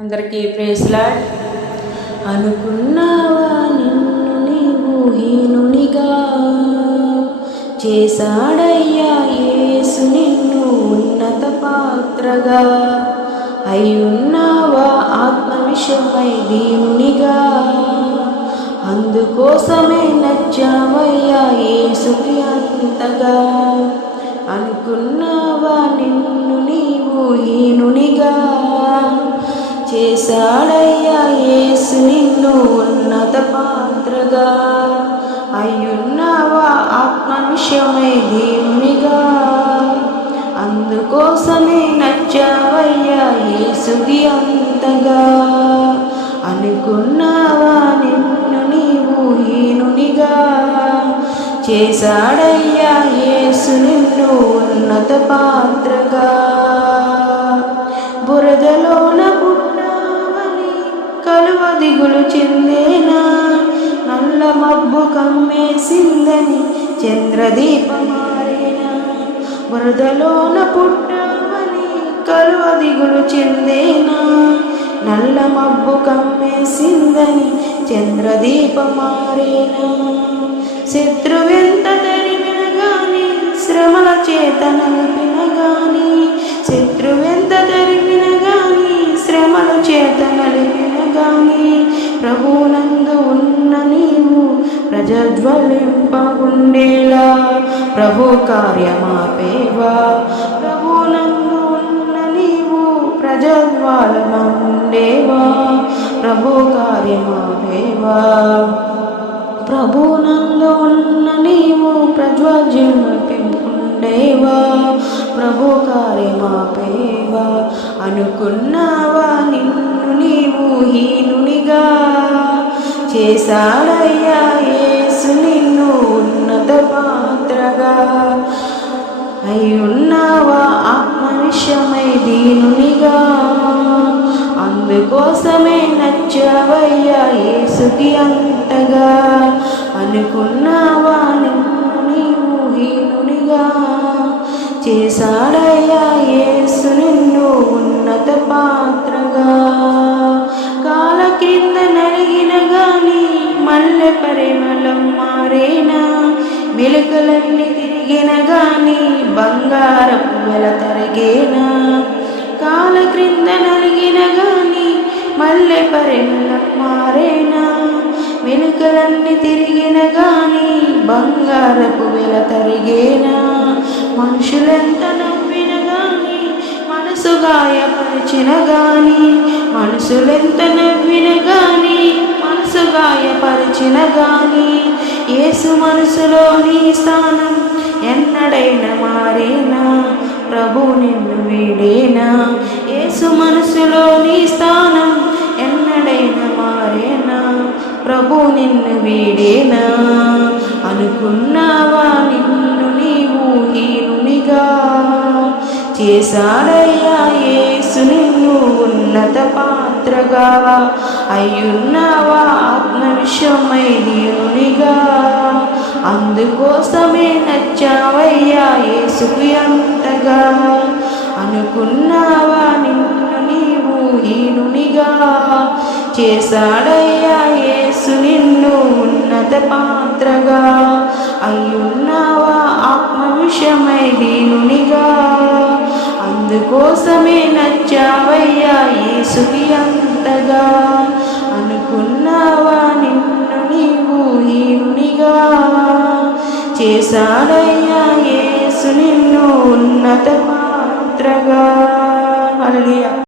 అందరికీ ప్రేస్లాడ్ అనుకున్నావా నిన్ను నీవు హీనునిగా? చేశాడయ్యా యేసు నిన్ను ఉన్నత పాత్రగా. అయ్యున్నావా ఆత్మవిషమై దీనునిగా? అందుకోసమే నచ్చావయ్యా యేసుకి అంతగా. అనుకున్నా చేశాడయ్యా యేసు నిన్ను ఉన్నత పాత్రగా. అయ్యున్నావా ఆత్మ దేవునిగా. అందుకోసమే నచ్చావయ్యా యేసుది అంతగా. అనుకున్నావా నిన్ను నీవు హీనునిగా. చేశాడయ్యా యేసు నిన్ను ఉన్నత పాత్ర దిగులు చెందేనా? నల్ల మబ్బు కమ్మేసిందని చంద్రదీపమారేనా? బురదలోన పుట్టామని కలువ దిగులు చెందేనా? నల్ల మబ్బు కమ్మేసిందని చంద్రదీపమారేనా? శత్రువెంత తరిమిన గాని శ్రమల చేత నలిపిన గాని శత్రువెంత తరిమిన గాని శ్రమల చేత నలిపిన గాని ప్రభునందు ఉన్న నీవు ప్రజధ్వలింపగుండేలా ప్రభు కార్యమాపేవా. ప్రభునందు ఉన్న నీవు ప్రజద్వాలమండేవా ప్రభు కార్యమాపేవా. ప్రభునందు ఉన్న నీవు ప్రజ్వజ్యం ప్రభు కార్యమాపేవా. అనుకున్నావా? నిన్ను నీవు హీనునిగా చేశాడయ్యా యేసు నిన్ను ఉన్నత పాత్రగా అయ్యున్నావా? ఆత్మ విషయమై దీనునిగా అందుకోసమే నచ్చావయ్యా యేసుకి అంతగా అనుకున్నావా? నిన్ను నీవు హీనునిగా చేశాడయ్యా యేసు నిన్ను పాత్రగా కాల కింద నలిగిన గాని మల్లె పరిమళం మారేనా? మెలుకలన్నీ తిరిగిన గాని బంగారపు వెల తరిగేనా? కాల క్రింద నలిగిన గాని మల్లె పరిమళం మారేనా? వెనుకలన్నీ తిరిగిన గాని బంగారపు వెల తరిగేనా? మనుషులెంతనో మనసు గాయపరిచిన గాని మనసులెంత నవ్విన గాని మనసు గాయపరిచిన గాని ఏసు మనసులో నీ స్థానం ఎన్నడైనా మారేనా? ప్రభు నిన్ను వీడేనా? ఏసు మనసులో నీ స్థానం ఎన్నడైనా మారేనా? ప్రభు నిన్ను వీడేనా? అనుకున్నావా నిన్ను నీవు హీనునిగా? చేశాడయ్యా యేసు నిన్ను ఉన్నత పాత్రగా అయ్యున్నావా? ఆత్మ విషయమై దీనునిగా అందుకోసమే నచ్చావయ్యా యేసుకు అంతగా. అనుకున్నావా నిన్ను నీవు హీనునిగా. చేశాడయ్యా యేసు నిన్ను ఉన్నత పాత్రగా. అయ్యున్నావా? ఆత్మ విషమై దీనునిగా అందుకోసమే నచ్చావయ్యా యేసుకి అంతగా. అనుకున్నావా నిన్ను నీవు హీనునిగా. చేశాడయ్యా యేసు నిన్ను ఉన్నత పాత్రగా. హల్లెలూయా.